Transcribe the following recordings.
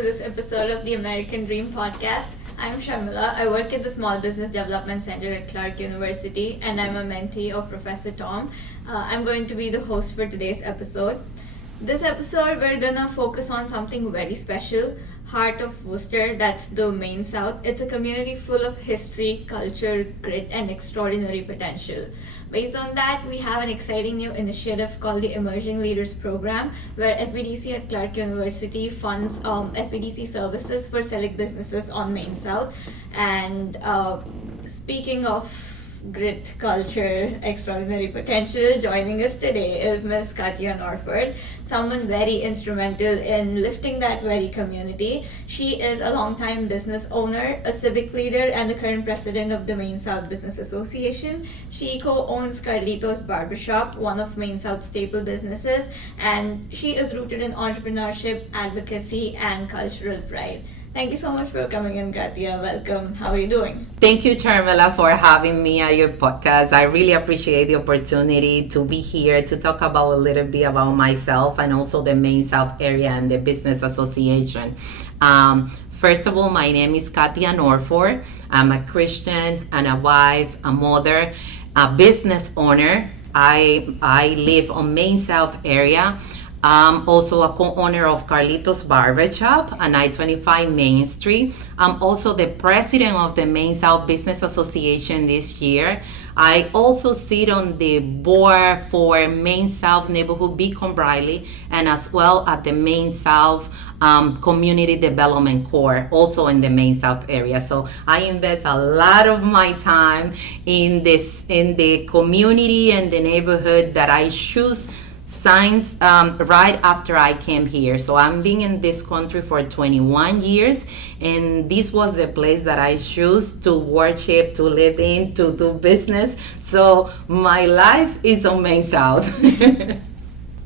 to this episode of the American Dream podcast. I'm Sharmila. I work at the Small Business Development Center at Clark University, and I'm a mentee of Professor Tom. I'm going to be the host for today's episode. This episode, we're gonna focus on something very special, Heart of Worcester, that's the Main South. It's a community full of history, culture, grit, and extraordinary potential. Based on that, we have an exciting new initiative called the Emerging Leaders Program, where SBDC at Clark University funds SBDC services for select businesses on Main South. And speaking of grit, culture, extraordinary potential, joining us today is Ms. Katia Norford, someone very instrumental in lifting that very community. She is a longtime business owner, a civic leader, and the current president of the Main South Business Association. She co-owns Carlitos Barbershop, one of Main South's staple businesses, and she is rooted in entrepreneurship, advocacy, and cultural pride. Thank you so much for coming in, Katia. Welcome. How are you doing? Thank you, Charmela, for having me at your podcast. I really appreciate the opportunity to be here to talk about a little bit about myself and also the Main South area and the Business Association. First of all, my name is Katia Norford. I'm a Christian and a wife, a mother, a business owner. I live on Main South area. I'm also a co-owner of Carlitos Barbershop on I-25 Main Street. I'm also the president of the Main South Business Association this year. I also sit on the board for Main South Neighborhood Beacon Briley and as well at the Main South Community Development Corps, also in the Main South area. So I invest a lot of my time in the community and the neighborhood that I choose since right after I came here. So I'm been in this country for 21 years, and this was the place that I choose to worship, to live in, to do business. So my life is on Main South.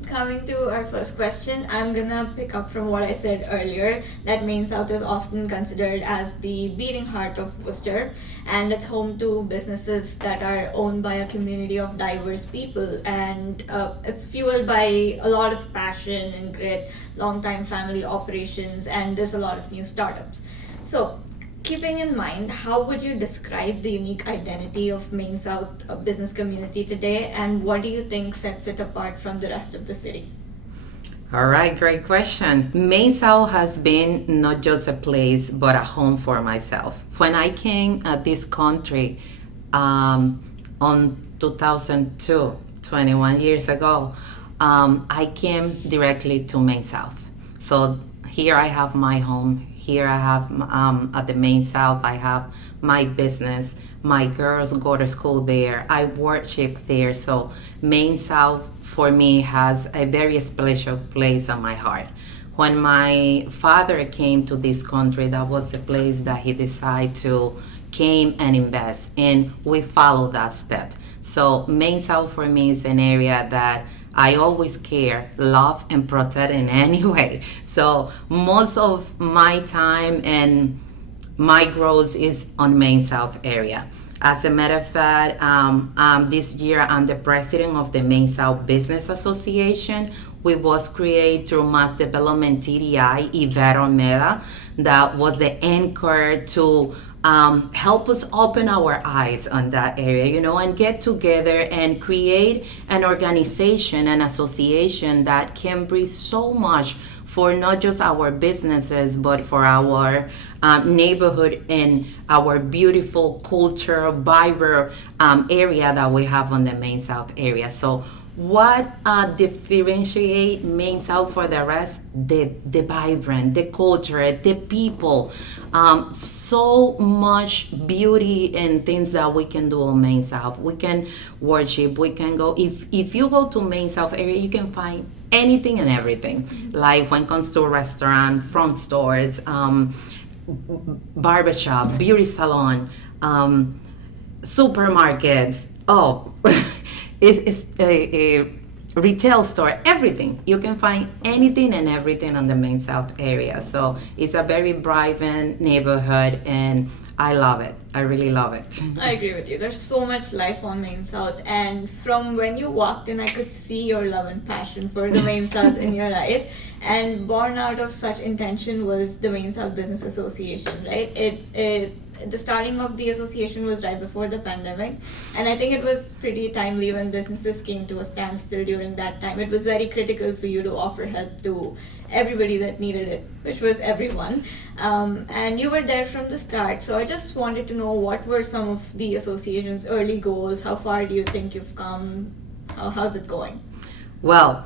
Coming to our first question, I'm gonna pick up from what I said earlier, that Main South is often considered as the beating heart of Worcester, and it's home to businesses that are owned by a community of diverse people, and it's fueled by a lot of passion and grit, long-time family operations, and there's a lot of new startups. So, keeping in mind, how would you describe the unique identity of Main South business community today, and what do you think sets it apart from the rest of the city? All right, great question. Main South has been not just a place, but a home for myself. When I came at this country on 2002, 21 years ago, I came directly to Main South. So here I have my home. Here I have, at the Main South, I have my business. My girls go to school there. I worship there. So Main South for me has a very special place on my heart. When my father came to this country, that was the place that he decided to came and invest, and we followed that step. So Main South for me is an area that I always care, love, and protect in any way. So most of my time and my growth is on Main South area. As a matter of fact, this year I'm the president of the Main South Business Association. We was created through Mass Development TDI, Ibero Mega, that was the anchor to help us open our eyes on that area, and get together and create an organization, an association that can bring so much for not just our businesses, but for our neighborhood and our beautiful culture, vibrant area that we have on the Main South area. So what differentiate Main South for the rest? The vibrant, the culture, the people. So much beauty and things that we can do on Main South. We can worship, we can go. If you go to Main South area, you can find anything and everything. Like when it comes to restaurant, front stores, barbershop, beauty salon, supermarkets. Oh, it's retail store, everything. You can find anything and everything on the Main South area. So it's a very vibrant neighborhood, and I love it. I really love it. I agree with you. There's so much life on Main South, and from when you walked in, I could see your love and passion for the Main South in your eyes. And born out of such intention was the Main South Business Association, right? The starting of the association was right before the pandemic, and I think it was pretty timely when businesses came to a standstill during that time. It was very critical for you to offer help to everybody that needed it, which was everyone, and you were there from the start. So I just wanted to know, what were some of the association's early goals? How far do you think you've come? How's it going? Well,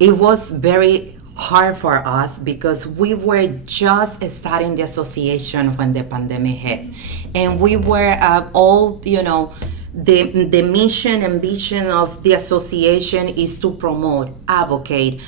it was very hard for us because we were just starting the association when the pandemic hit, and we were all, the mission and vision of the association is to promote, advocate,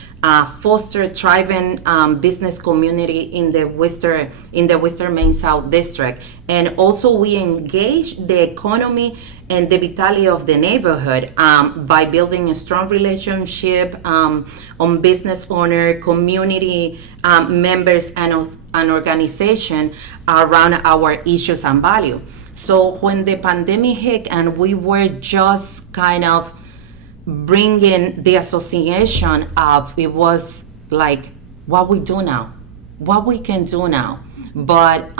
foster thriving business community in the Worcester Main South district, and also we engage the economy and the vitality of the neighborhood by building a strong relationship on business owner, community members, and an organization around our issues and value. So when the pandemic hit and we were just kind of bringing the association up, it was like, what we do now, what we can do now. But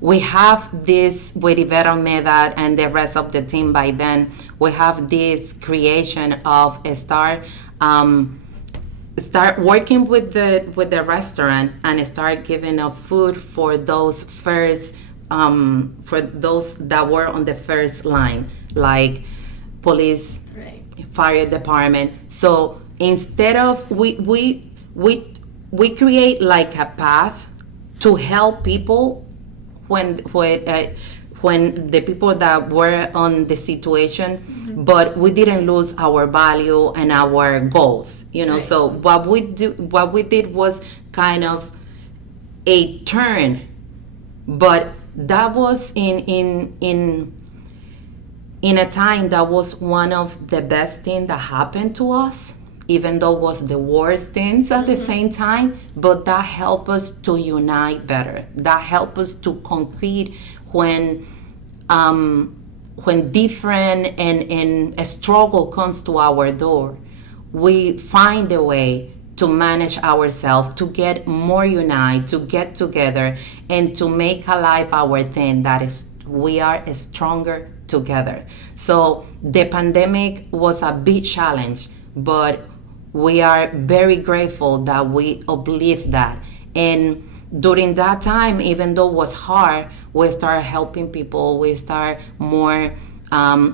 we have this with Ibero Medad and the rest of the team. By then, we have this creation of start working with the restaurant and start giving up food for those first for those that were on the first line, like police, right, fire department. So instead of we create like a path to help people when the people that were on the situation, but we didn't lose our value and our goals. Right. So what we did was kind of a turn, but that was in a time that was one of the best things that happened to us, even though it was the worst things at the same time. But that helped us to unite better. That helped us to concrete when different and a struggle comes to our door, we find a way to manage ourselves, to get more united, to get together, and to make alive our thing that is we are stronger together. So the pandemic was a big challenge, but we are very grateful that we uplift that. And during that time, even though it was hard, we started helping people. We start more.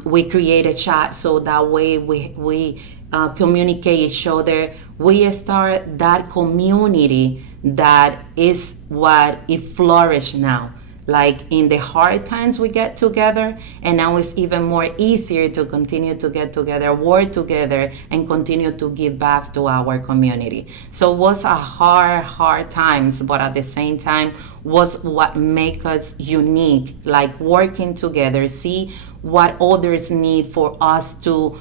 We create a chat so that way we communicate each other. We start that community that is what it flourished now. Like in the hard times we get together, and now it's even more easier to continue to get together, work together, and continue to give back to our community. So it was a hard times, but at the same time was what make us unique, like working together, see what others need for us to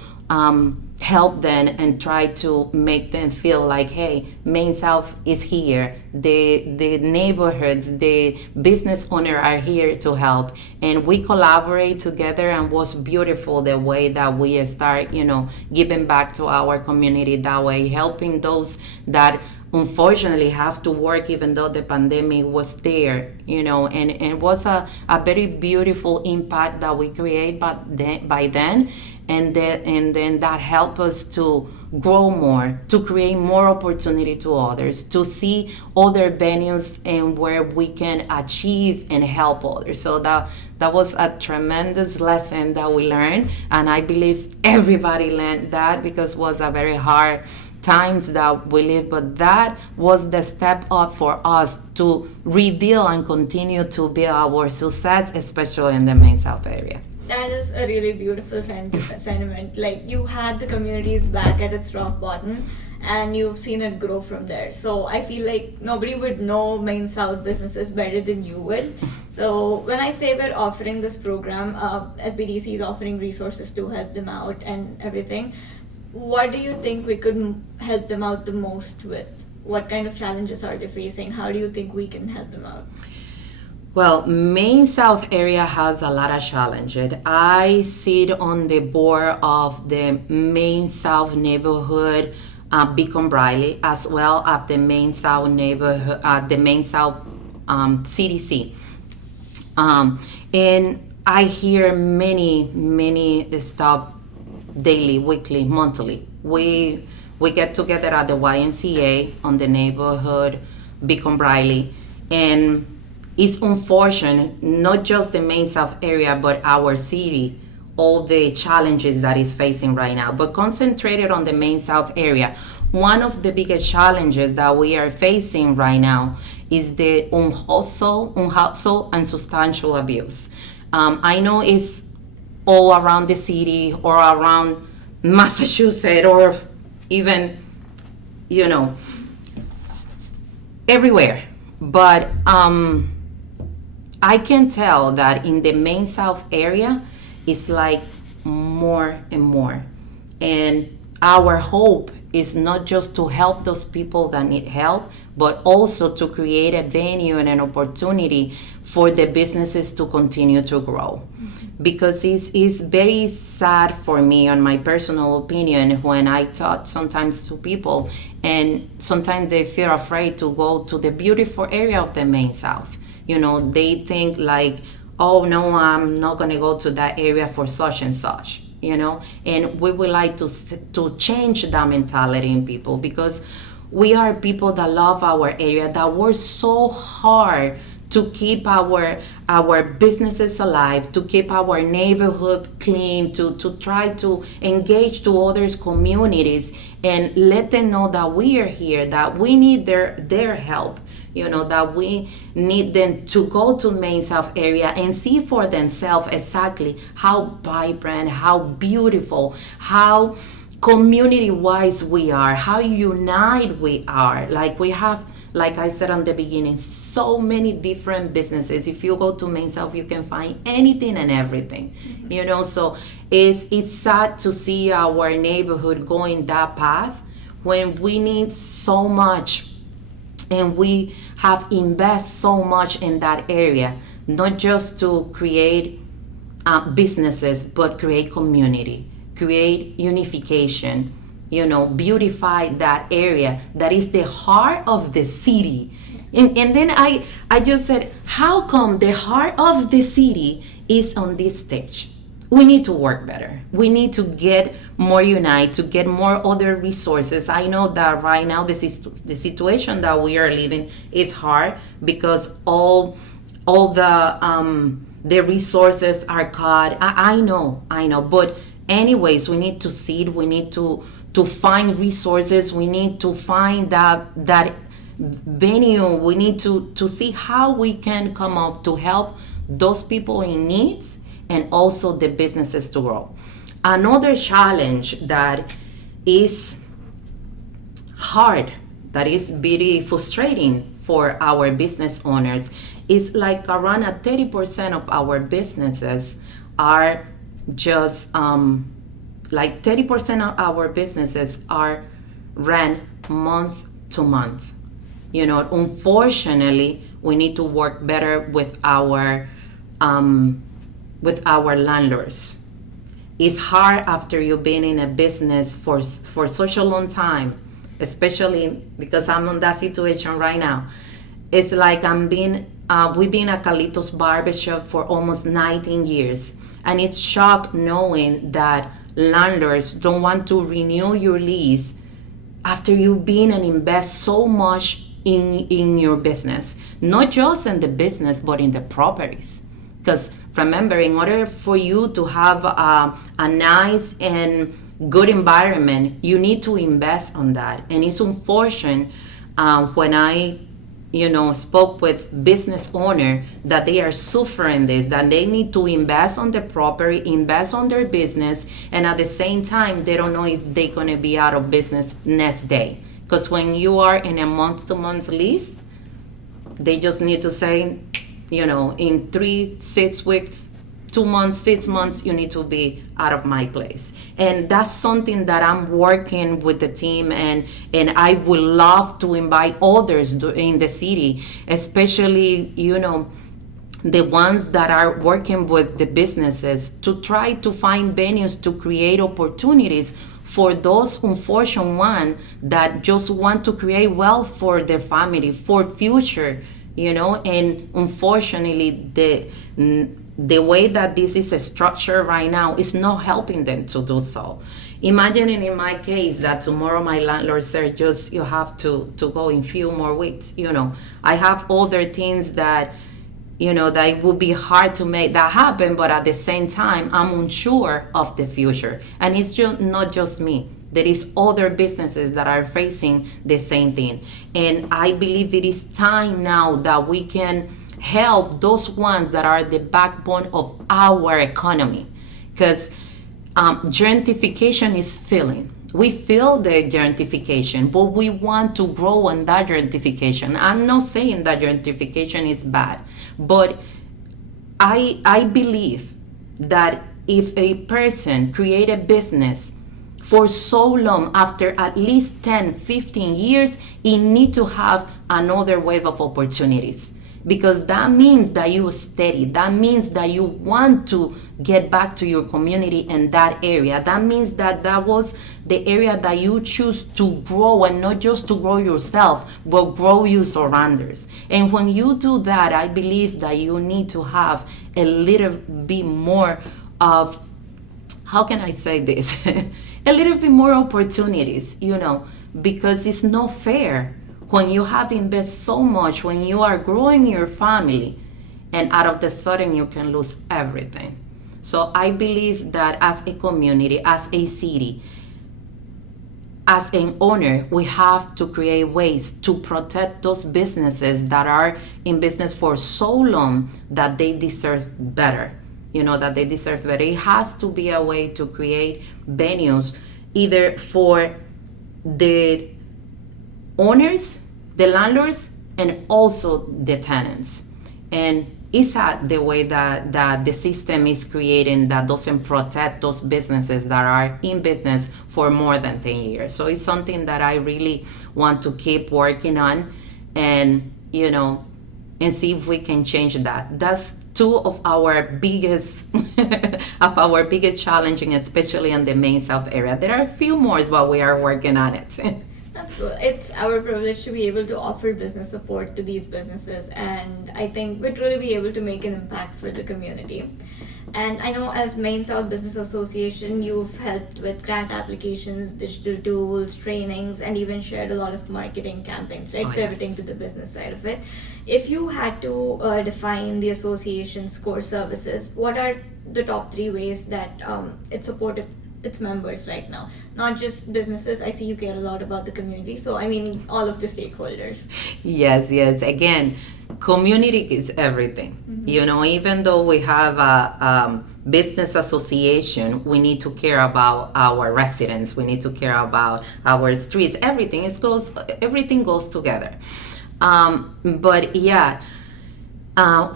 help them and try to make them feel like, hey, Main South is here. The neighborhoods, the business owners are here to help. And we collaborate together, and was beautiful the way that we start, giving back to our community that way, helping those that unfortunately have to work even though the pandemic was there, and was a very beautiful impact that we create by then. And then that helped us to grow more, to create more opportunity to others, to see other venues and where we can achieve and help others. So that was a tremendous lesson that we learned, and I believe everybody learned that because it was a very hard times that we live, but that was the step up for us to rebuild and continue to build our success, especially in the Main South area. That is a really beautiful sentiment. Like, you had the communities back at its rock bottom, and you've seen it grow from there. So I feel like nobody would know Main South businesses better than you would. So when I say we're offering this program, SBDC is offering resources to help them out and everything. what do you think we could help them out the most with? What kind of challenges are they facing? How do you think we can help them out? Well, Main South area has a lot of challenges. I sit on the board of the Main South neighborhood, Beacon Briley, as well as the Main South neighborhood, the Main South CDC. And I hear many stuff daily, weekly, monthly. We get together at the YMCA on the neighborhood Beacon Briley, and it's unfortunate, not just the Main South area, but our city, all the challenges that is facing right now. But concentrated on the Main South area, one of the biggest challenges that we are facing right now is the unhustle and substantial abuse. I know it's all around the city or around Massachusetts or even, everywhere. But I can tell that in the Main South area, it's like more and more. And our hope is not just to help those people that need help, but also to create a venue and an opportunity for the businesses to continue to grow. Because it's very sad for me, on my personal opinion, when I talk sometimes to people, and sometimes they feel afraid to go to the beautiful area of the Main South. They think like, oh no, I'm not gonna go to that area for such and such, and we would like to change that mentality in people, because we are people that love our area, that work so hard to keep our businesses alive, to keep our neighborhood clean, to try to engage to others communities and let them know that we are here, that we need their help, that we need them to go to Main South area and see for themselves exactly how vibrant, how beautiful, how community-wise we are, how united we are. Like we have, like I said on the beginning, so many different businesses. If you go to Main South, you can find anything and everything, so it's sad to see our neighborhood going that path when we need so much, and we have invested so much in that area, not just to create businesses, but create community, create unification, beautify that area that is the heart of the city. And then I just said, how come the heart of the city is on this stage? We need to work better. We need to get more united, to get more other resources. I know that right now the situation that we are living is hard, because all the resources are cut. I know. But anyways, we need to seed. We need to find resources. We need to find that venue. We need to see how we can come up to help those people in needs, and also the businesses to grow. Another challenge that is hard, that is very frustrating for our business owners, is like around 30% of our businesses are just like 30% of our businesses are ran month to month. Unfortunately, we need to work better with our landlords. It's hard after you've been in a business for such a long time, especially because I'm in that situation right now. It's like we've been at Carlitos Barbershop for almost 19 years, and it's shock knowing that landlords don't want to renew your lease after you've been and invest so much in your business, not just in the business, but in the properties. Because remember, in order for you to have a nice and good environment, you need to invest on that. And it's unfortunate when I spoke with business owner that they are suffering this, that they need to invest on the property, invest on their business, and at the same time, they don't know if they're going to be out of business next day. Because when you are in a month-to-month lease, they just need to say, in 3-6 weeks 2 months, 6 months, you need to be out of my place. And that's something that I'm working with the team, and I would love to invite others in the city, especially, the ones that are working with the businesses, to try to find venues to create opportunities for those unfortunate ones that just want to create wealth for their family, for future, and unfortunately the way that this is structured right now is not helping them to do so. Imagining in my case that tomorrow my landlord said, just you have to go in few more weeks. I have other things that that it would be hard to make that happen, but at the same time I'm unsure of the future. And it's not just me. There is other businesses that are facing the same thing. And I believe it is time now that we can help those ones that are the backbone of our economy. Because gentrification is feeling. We feel the gentrification, but we want to grow on that gentrification. I'm not saying that gentrification is bad, but I believe that if a person create a business for so long, after at least 10, 15 years, it need to have another wave of opportunities. Because that means that you are steady. That means that you want to get back to your community in that area. That means that was the area that you choose to grow, and not just to grow yourself, but grow your surroundings. And when you do that, I believe that you need to have a little bit more of, how can I say this? A little bit more opportunities, because it's not fair when you have invested so much, when you are growing your family, and out of the sudden you can lose everything. So I believe that as a community, as a city, as an owner, we have to create ways to protect those businesses that are in business for so long that they deserve better. That they deserve better. It has to be a way to create venues either for the owners, the landlords, and also the tenants. And it's the way that the system is creating that doesn't protect those businesses that are in business for more than 10 years. So it's something that I really want to keep working on, and and see if we can change that. That's two of our biggest challenging, especially in the main South area. There are a few more, but we are working on it. That's cool. It's our privilege to be able to offer business support to these businesses, and I think we'd really be able to make an impact for the community. And I know as Maine South Business Association, you've helped with grant applications, digital tools, trainings, and even shared a lot of marketing campaigns, right? Pivoting to the business side of it. If you had to define the association's core services, what are the top 3 ways that it supported its members right now? Not just businesses. I see you care a lot about the community. So, I mean, all of the stakeholders. Yes. Again, community is everything. Mm-hmm. Even though we have a business association, we need to care about our residents. We need to care about our streets. Everything goes together. But yeah,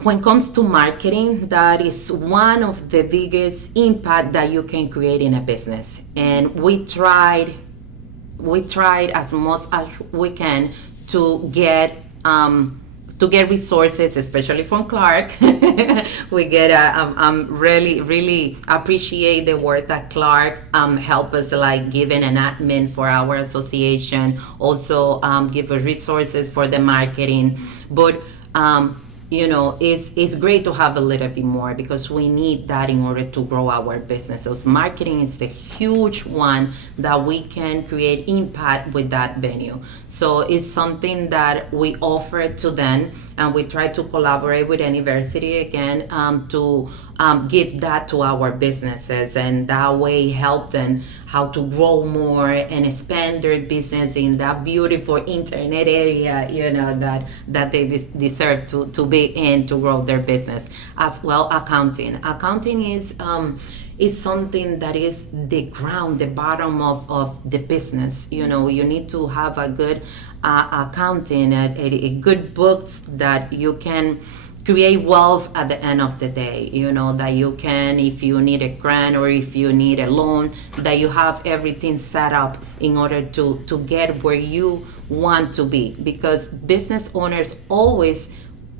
when it comes to marketing, that is one of the biggest impact that you can create in a business. And we tried as much as we can to get resources, especially from Clark. We get really appreciate the work that Clark help us, like giving an admin for our association, also give us resources for the marketing. But it's great to have a little bit more, because we need that in order to grow our businesses. Marketing is the huge one that we can create impact with that venue. So it's something that we offer to them, and we try to collaborate with the university again to give that to our businesses, and that way help them how to grow more and expand their business in that beautiful internet area, that they deserve to be in to grow their business. As well, accounting is something that is the ground, the bottom of the business. You need to have a good accounting, a good books that you can create wealth at the end of the day. You know, that you can, if you need a grant or if you need a loan, that you have everything set up in order to get where you want to be. Because business owners always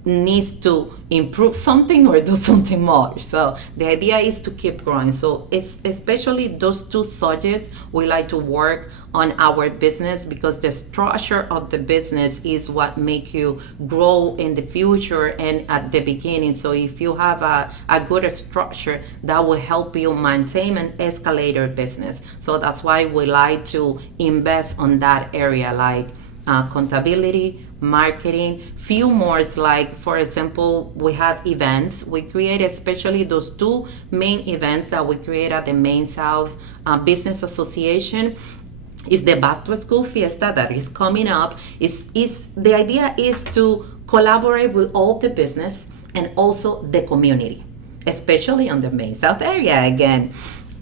needs to improve something or do something more. So the idea is to keep growing. So it's especially those two subjects we like to work on our business, because the structure of the business is what make you grow in the future and at the beginning. So if you have a good structure, that will help you maintain an escalator business. So that's why we like to invest on that area, like accountability, marketing, few more, like for example, we have events. We create especially those two main events that we create at the Main South Business Association. Is the Back to School Fiesta that is coming up. Is the idea is to collaborate with all the business and also the community, especially on the Main South area again.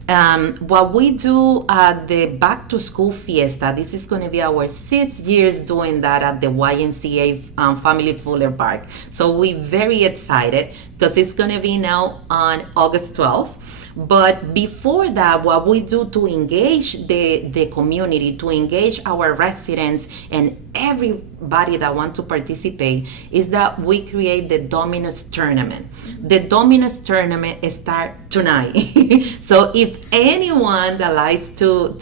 What we do at the Back to School Fiesta, this is going to be our 6 years doing that at the YMCA Family Fuller Park. So we're very excited because it's going to be now on August 12th. But before that, what we do to engage the community, to engage our residents and everybody that want to participate, is that we create the Domino's Tournament. The Domino's Tournament start tonight. So if anyone that likes to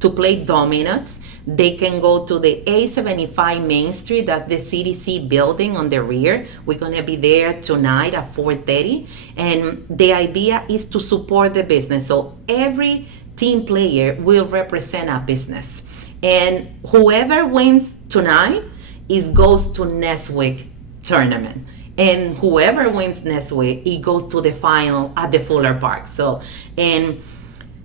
play dominoes, they can go to the A75 Main Street. That's the CDC building on the rear. We're going to be there tonight at 4:30. And the idea is to support the business. So every team player will represent a business. And whoever wins tonight goes to next week tournament. And whoever wins next week, it goes to the final at the Fuller Park. So, and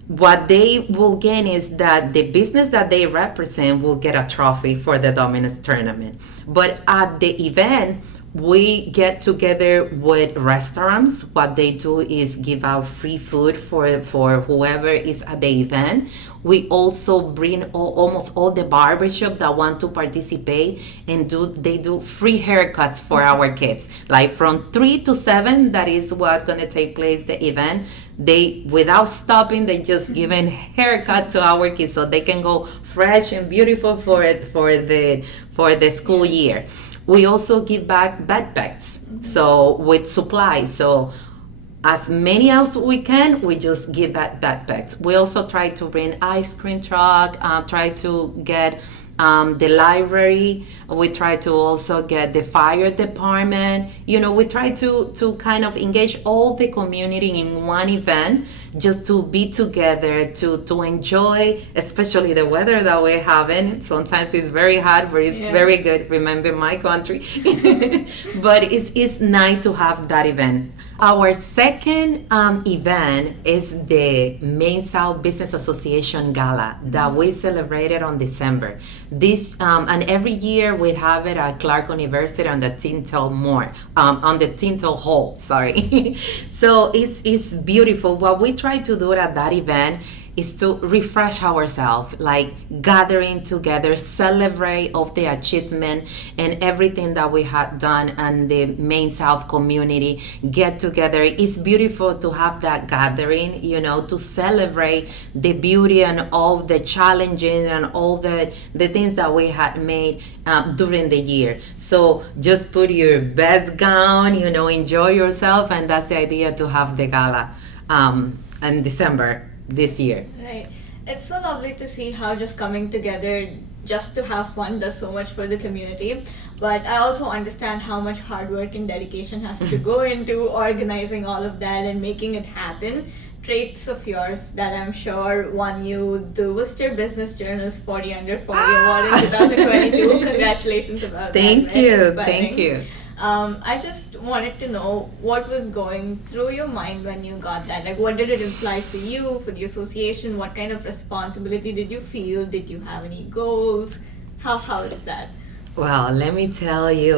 what they will gain is that the business that they represent will get a trophy for the Domino's Tournament. But at the event, we get together with restaurants. What they do is give out free food for whoever is at the event. We also bring almost all the barbershop that want to participate, and they do free haircuts for our kids. Like from 3 to 7, that is what's gonna take place, the event. They, without stopping, they just giving haircut to our kids so they can go fresh and beautiful for the school year. We also give back backpacks, so with supplies. So as many as we can, we just give that backpacks. We also try to bring ice cream truck, try to get the library. We try to also get the fire department. You know, we try to kind of engage all the community in one event, just to be together, to enjoy, especially the weather that we're having. Sometimes it's very hot, but it's very good. Remember my country. But it's nice to have that event. Our second event is the Main South Business Association Gala that we celebrated on December. This and every year we have it at Clark University on the Tintel Hall. Sorry. So it's beautiful. What we try to do at that event is to refresh ourselves, like gathering together, celebrate of the achievement and everything that we had done, and the Main South community get together. It's beautiful to have that gathering, you know, to celebrate the beauty and all the challenges and all the things that we had made during the year. So just put your best gown, you know, enjoy yourself, and that's the idea, to have the gala in December this year. Right. It's so lovely to see how just coming together just to have fun does so much for the community. But I also understand how much hard work and dedication has to go into organizing all of that and making it happen. Traits of yours that I'm sure won you the Worcester Business Journal's 40 Under 40 Award in 2022. Congratulations about Thank that. you. Thank you. I just wanted to know what was going through your mind when you got that. Like, what did it imply for you, for the association? What kind of responsibility did you feel? Did you have any goals? How is that? Well, let me tell you,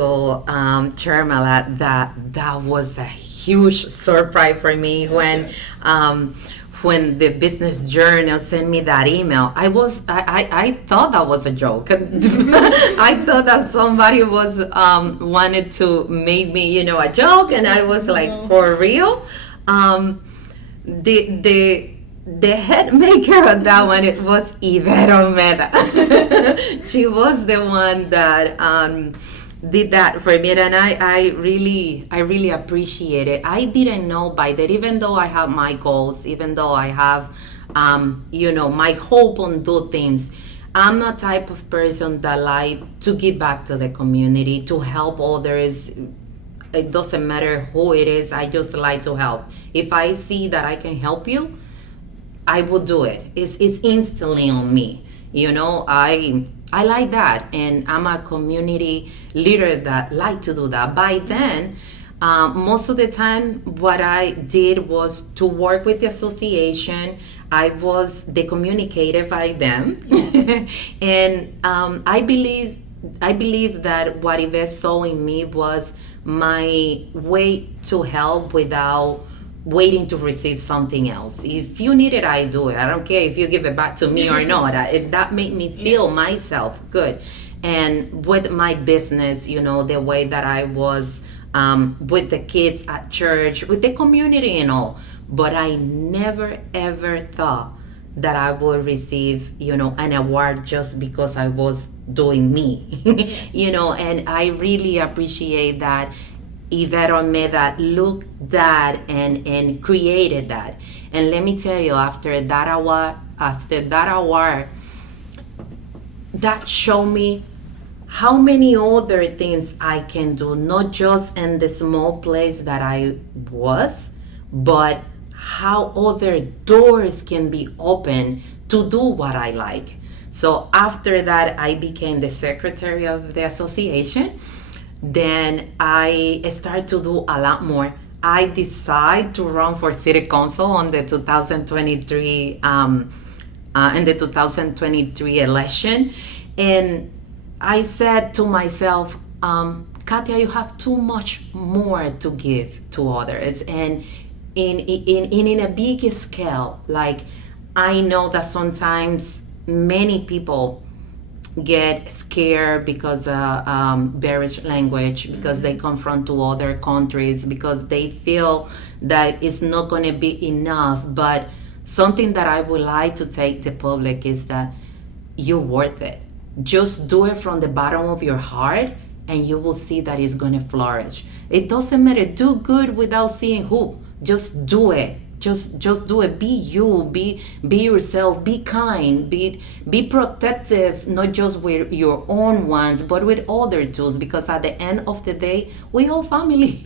Charmala, that was a huge surprise for me when when the business journal sent me that email, I thought that was a joke. I thought that somebody was wanted to make me, a joke, and I was like, for real. The head maker of that one, it was Ibero Meda. She was the one that did that for me, and I really appreciate it. I didn't know by that, even though I have my goals, even though I have my hope on do things, I'm a type of person that like to give back to the community, to help others. It doesn't matter who it is, I just like to help. If I see that I can help you, I will do it. It's instantly on me. I like that, and I'm a community leader that like to do that. By then, most of the time, what I did was to work with the association. I was the communicator by them, and I believe that what Yvette saw in me was my way to help without waiting to receive something else. If you need it, I do it. I don't care if you give it back to me or not. That made me feel myself good. And with my business, the way that I was with the kids at church, with the community and all. But I never ever thought that I would receive, an award just because I was doing me. And I really appreciate that Ibero Meda looked that and created that. And let me tell you, after that award, that showed me how many other things I can do, not just in the small place that I was, but how other doors can be open to do what I like. So after that, I became the secretary of the association. Then I started to do a lot more. I decided to run for city council on the 2023 election, and I said to myself, Katia, you have too much more to give to others, and in a big scale. Like, I know that sometimes many people get scared because of barrier language, because they confront to other countries, because they feel that it's not going to be enough. But something that I would like to take to public is that you're worth it. Just do it from the bottom of your heart, and you will see that it's going to flourish. It doesn't matter. Do good without seeing who. Just do it. Just do it. Be you. Be yourself. Be kind. Be protective, not just with your own ones, but with other tools. Because at the end of the day, we all family.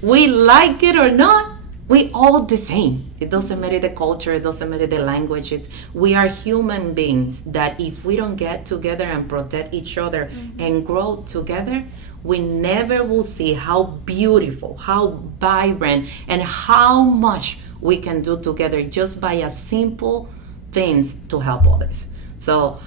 We like it or not, we all the same. It doesn't matter the culture. It doesn't matter the language. We are human beings that if we don't get together and protect each other and grow together, we never will see how beautiful, how vibrant, and how much we can do together just by a simple things to help others. So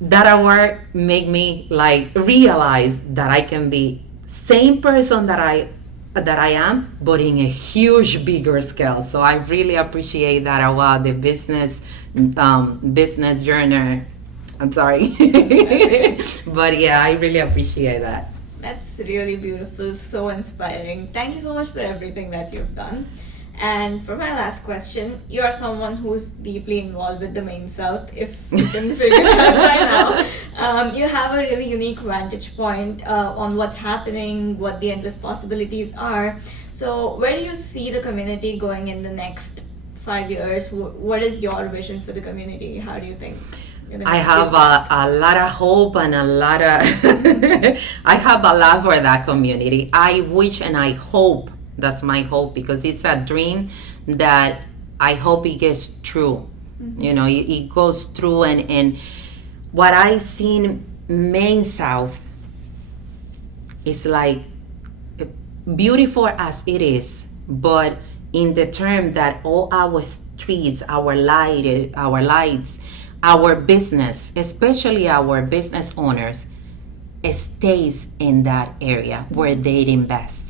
that award made me like realize that I can be same person that I am, but in a huge bigger scale. So I really appreciate that award, the business journal. I'm sorry. But yeah, I really appreciate that. That's really beautiful, so inspiring. Thank you so much for everything that you've done. And for my last question, you are someone who's deeply involved with the Main South, if you can figure it out by now. You have a really unique vantage point on what's happening, what the endless possibilities are. So where do you see the community going in the next 5 years? What is your vision for the community? How do you think? I have a lot of hope and a lot of I have a lot for that community. I wish and I hope, that's my hope, because it's a dream that I hope it gets true. It goes through, and what I seen Main South is like beautiful as it is, but in the term that all our streets, our lights, our business, especially our business owners, stays in that area where they invest.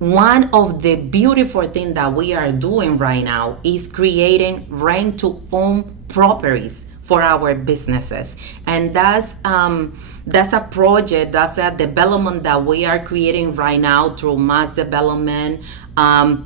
one of the beautiful things that we are doing right now is creating rent to own properties for our businesses. And that's a project, that's a development that we are creating right now through mass development,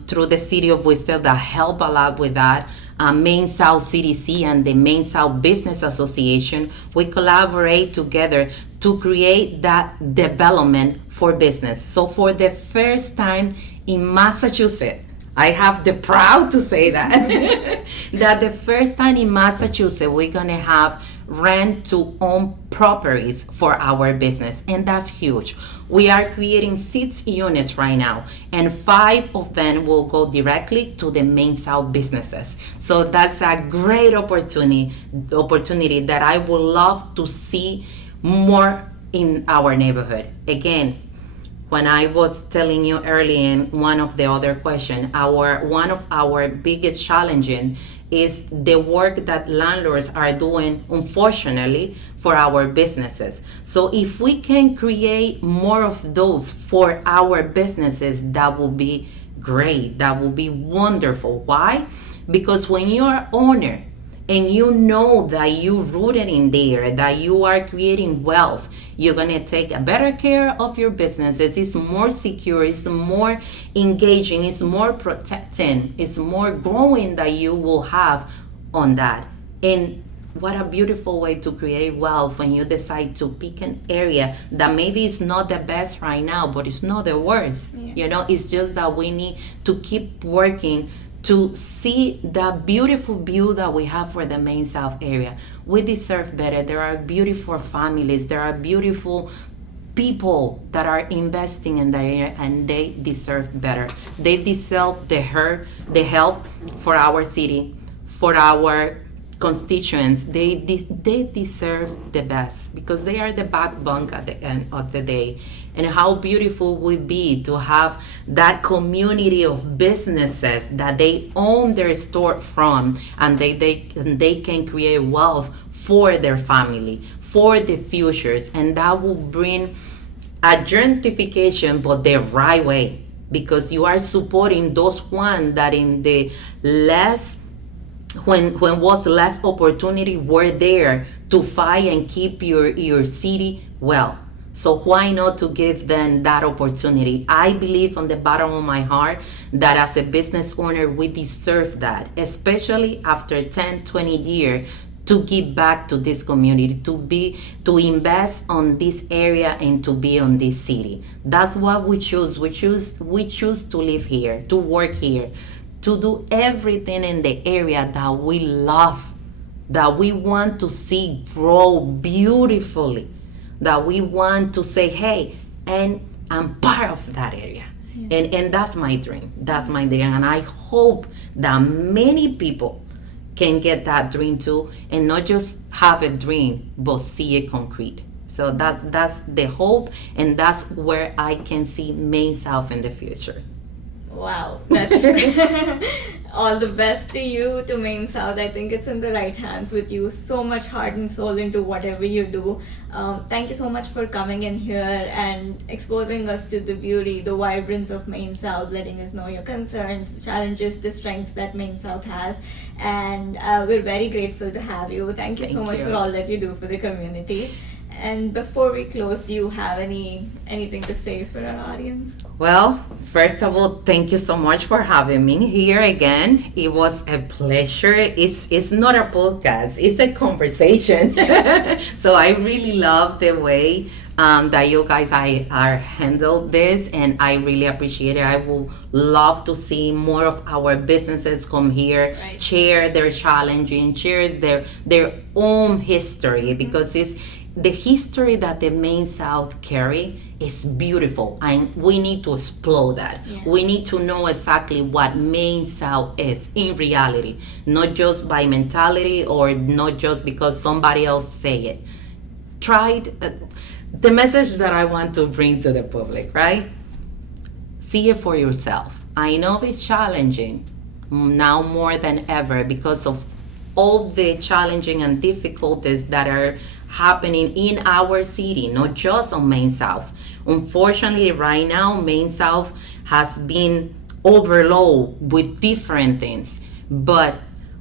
through the city of Worcester that help a lot with that. Main South CDC and the Main South Business Association, we collaborate together to create that development for business. So for the first time in Massachusetts, I have the proud to say that, that the first time in Massachusetts, we're gonna have rent to own properties for our business, and that's huge. We are creating 6 units right now, and 5 of them will go directly to the Main South businesses. So that's a great opportunity that I would love to see more in our neighborhood. Again, when I was telling you early in one of the other questions, one of our biggest challenges is the work that landlords are doing, unfortunately, for our businesses. So if we can create more of those for our businesses, that will be great. That will be wonderful. Why? Because when you are owner and you know that you rooted in there, that you are creating wealth, you're gonna take a better care of your businesses. It's more secure, it's more engaging, it's more protecting, it's more growing that you will have on that. And what a beautiful way to create wealth when you decide to pick an area that maybe is not the best right now, but it's not the worst. Yeah. It's just that we need to keep working to see the beautiful view that we have for the Main South area. We deserve better. There are beautiful families. There are beautiful people that are investing in the area, and they deserve better. They deserve the help for our city, for our constituents. They deserve the best because they are the backbone at the end of the day. And how beautiful would be to have that community of businesses that they own their store from, and they can create wealth for their family, for the futures, and that will bring a gentrification, but the right way, because you are supporting those one that in the less when was less opportunity were there to fight and keep your city well. So why not to give them that opportunity? I believe from the bottom of my heart that as a business owner, we deserve that, especially after 10, 20 years, to give back to this community, to invest on this area and to be on this city. That's what we choose. We choose to live here, to work here, to do everything in the area that we love, that we want to see grow beautifully, that we want to say, hey, and I'm part of that area. Yeah. And that's my dream. That's my dream. And I hope that many people can get that dream too, and not just have a dream, but see it concrete. So that's the hope, and that's where I can see Main South in the future. Wow, that's all the best to you, to Main South. I think it's in the right hands with you. So much heart and soul into whatever you do. Thank you so much for coming in here and exposing us to the beauty, the vibrance of Main South, letting us know your concerns, the challenges, the strengths that Main South has. And we're very grateful to have you. Thank you so much for all that you do for the community. And before we close, do you have anything to say for our audience? Well, first of all, thank you so much for having me here again. It was a pleasure. It's not a podcast, it's a conversation. So I really love the way that you guys are handled this, and I really appreciate it. I would love to see more of our businesses come here, right, share their challenging, share their own history, because it's the history that the Main South carry is beautiful, and we need to explore that. Yeah. We need to know exactly what Main South is in reality, not just by mentality or not just because somebody else say it. The message that I want to bring to the public, right? See it for yourself. I know it's challenging now more than ever because of all the challenging and difficulties that are happening in our city, not just on Main South. Unfortunately, right now, Main South has been overloaded with different things. But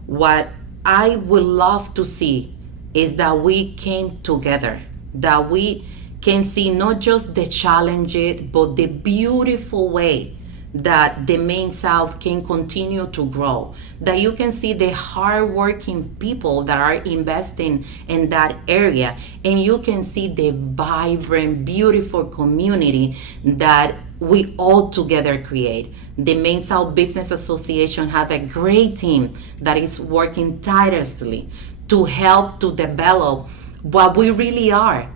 what I would love to see is that we came together, that we can see not just the challenges, but the beautiful way that the Main South can continue to grow, that you can see the hardworking people that are investing in that area, and you can see the vibrant, beautiful community that we all together create. The Main South Business Association have a great team that is working tirelessly to help to develop what we really are.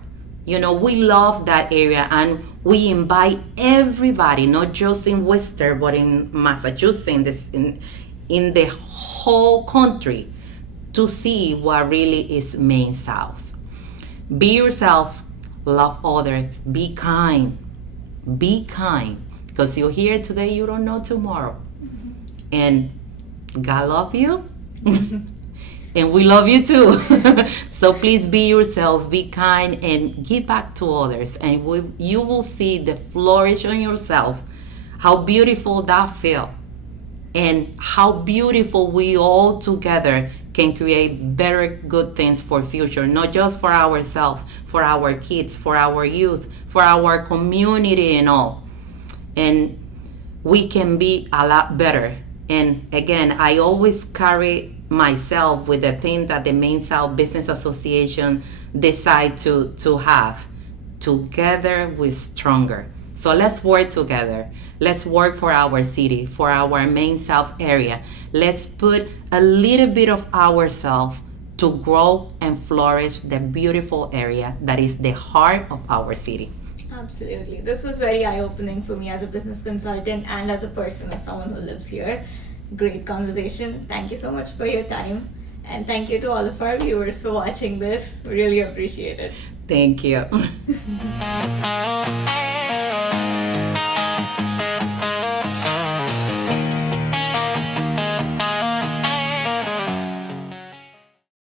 You know, we love that area, and we invite everybody, not just in Worcester, but in Massachusetts, in the whole country, to see what really is Main South. Be yourself, love others, be kind, because you're here today, you don't know tomorrow. And God love you. And we love you too. So please be yourself, be kind, and give back to others. And you will see the flourish on yourself, how beautiful that feel, and how beautiful we all together can create better good things for future, not just for ourselves, for our kids, for our youth, for our community and all. And we can be a lot better. And again, I always carry myself with the thing that the Main South Business Association decide to have. Together we're stronger. So let's work together. Let's work for our city, for our Main South area. Let's put a little bit of ourselves to grow and flourish the beautiful area that is the heart of our city. Absolutely. This was very eye-opening for me as a business consultant and as a person, as someone who lives here. Great conversation. Thank you so much for your time. And thank you to all of our viewers for watching this. Really appreciate it. Thank you.